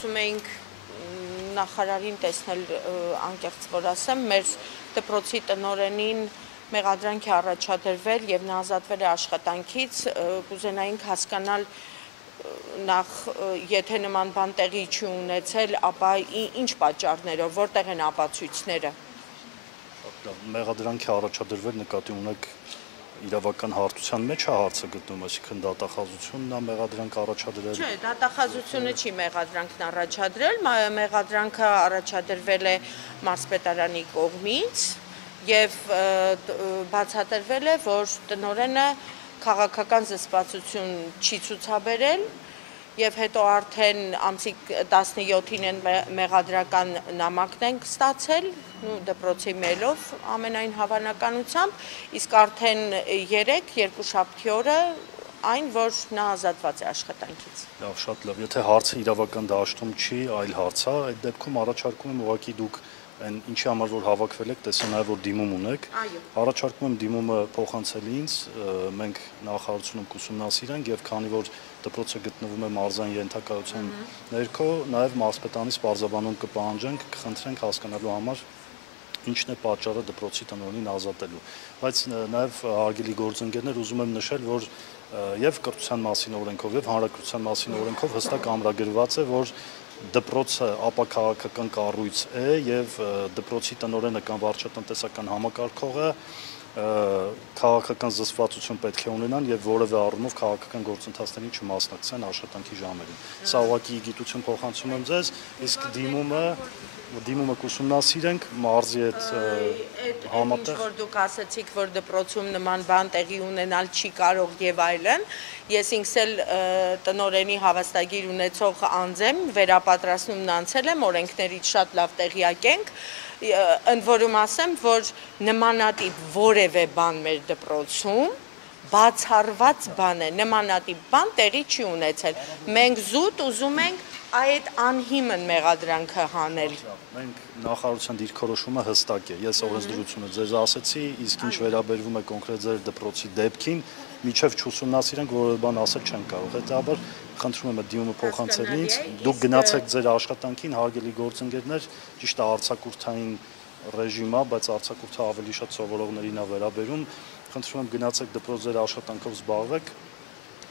ուզում էինք նախարարին տեսնել անկեղծ որ ասեմ, մեր դպրոցի տնօրենին մեղադրանք է առաջադրվել եւ նա ազատվել է աշխատանքից, կուզենայինք հասկանալ նախ եթե նման բան տեղի չի ունեցել, ապա ինչ պատճառներով, որտեղ են ապացույցները։ Մեղադրանք է առաջադրվել, նկատի ունեք իրավական հարթության մեջ է հարցը գտնում, այսինքն դատախազությունն է մեղադրանք առաջադրել։ Չէ, դատախազությունը չի մեղադրանքն առաջադրել, մեղադրանքը առաջադրվել է մարզպետարանի կողմից եւ բացատրվել է, որ տնօրենը քաղաքական զսպվածություն չի ցուցաբերել եւ հետո արդեն ամսի 17-ին են մեղադրական նամակն ենք ստացել դպրոցի մելով ամենայն հավանականությամբ, իսկ արդեն 2 օրը այն, որ նա ազատված է աշխատանքից։ Լավ, շատ լավ, եթե հարցը իրավական դաշտում չի, այլ հարց է, այդ դեպքում առաջարկում եմ ուղղակի դուք այն ինչի համար որ հավաքվել եք, տեսա նաև որ դիմում ունեք, առաջարկում եմ դիմումը փոխանցել ինձ, մենք նախարարությունում կուսումնասիրենք եւ քանի որ դպրոցը գտնվում է մարզային ենթակայության ներքո, նաև մարզպետանից պարզաբանում կպահանջենք, կխնդրենք հասկանալու համար ինչն է պատճառը դպրոցի տնօրենին ազատելու, բայց նաև հարգելի գործընկերներ ուզում եմ նշել, որ եւ կրթության մասին օրենքով եւ հանրակրթության մասին օրենքով հստակ ամրագրված է, որ դպրոցը ապաքաղաքական կառույց է եւ դպրոցի տնօրենը կամ վարչատնտեսական համակարգողը քաղաքական զսպվածություն պետք է ունենան եւ որևէ առումով քաղաքական գործընթացներին չմասնակցեն աշխատանքի ժամերին։ Սա ուղղակի գիտություն փոխանցում եմ ձեզ, իսկ դիմումը կուսումնասիրենք մարզի հետ համատեղ։ Որ դուք ասացիք, որ դպրոցում նման բան տեղի ունենալ չի կարող եւ այլն, ես ինքս էլ տնօրենի հավաստագիր ունեցող անձ եմ, վերապատրաստումն անցել եմ, օրենքներից շատ լավ տեղյակ ենք, ընդ որում ասեմ, որ նմանատիպ որևէ բան մեր դպրոցում բացառված բան է, նմանատիպ բան տեղի չի ունեցել։ Մենք զուտ ուզում ենք այդ անհիմն մեղադրանքը հանել։ Մենք նախարարության դիրքորոշումը հստակ է։ Ես օրենսդրությունը ձեզ ասեցի, իսկ ինչ վերաբերվում է կոնկրետ ձեր դպրոցի դեպքին, միջև չուսումնասիրենք որևէ բան ասել չեն կարող։ Հետաբար խնդրում եմ դիմումը փոխանցել ինձ։ Դուք գնացեք ձեր աշխատանքին, հարգելի գործընկերներ, ճիշտ է արձակուրդային ռեժիմ է, բայց արձակուրդը ավելի շատ սովորողներին է վերաբերում։ Խնդրում եմ գնացեք դպրոց ձեր աշխատանքով զբաղվեք,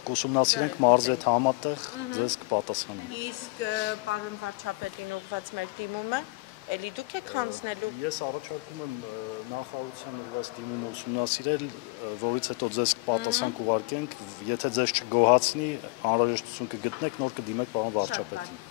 կուսումնասիրենք մարզի հետ համատեղ ձեզ կպատասխանենք։ Իսկ պարոն վարչապետին ուղղված մեր դիմումը էլի դուք եք հանձնելու։ Ես առաջարկում եմ նախարարության ուղղված դիմումը ուսումնասիրել, որից հետո ձեզ պատասխան կուղարկենք, եթե ձեզ չգոհացնի, անհրաժեշտություն կգտնեք, նոր կդիմեք պարոն վարչապետին։